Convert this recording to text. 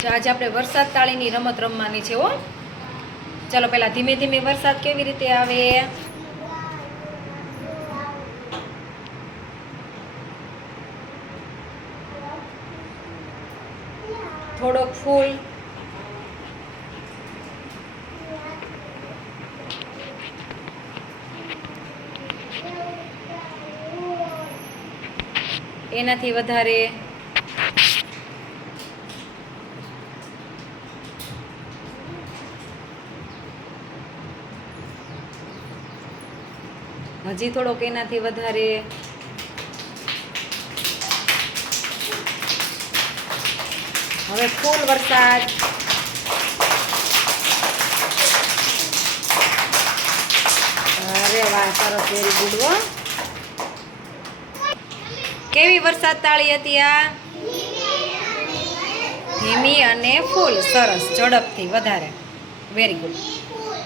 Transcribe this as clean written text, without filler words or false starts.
જો આજે આપણે વરસાદ તાળીની રમત રમવાની છે હો. ચાલો પહેલા ધીમે ધીમે વરસાદ કેવી રીતે આવે. થોડોક ફૂલ, એનાથી વધારે, હજી થોડોક એનાથી વધારે, હવે ફૂલ વરસાદ. અરે વાહ, સરસ, વેરી ગુડ હો. કેવી વરસાદ તાળી હતી આ? ધીમી અને ફૂલ. સરસ, ઝડપથી વધારે. Very good.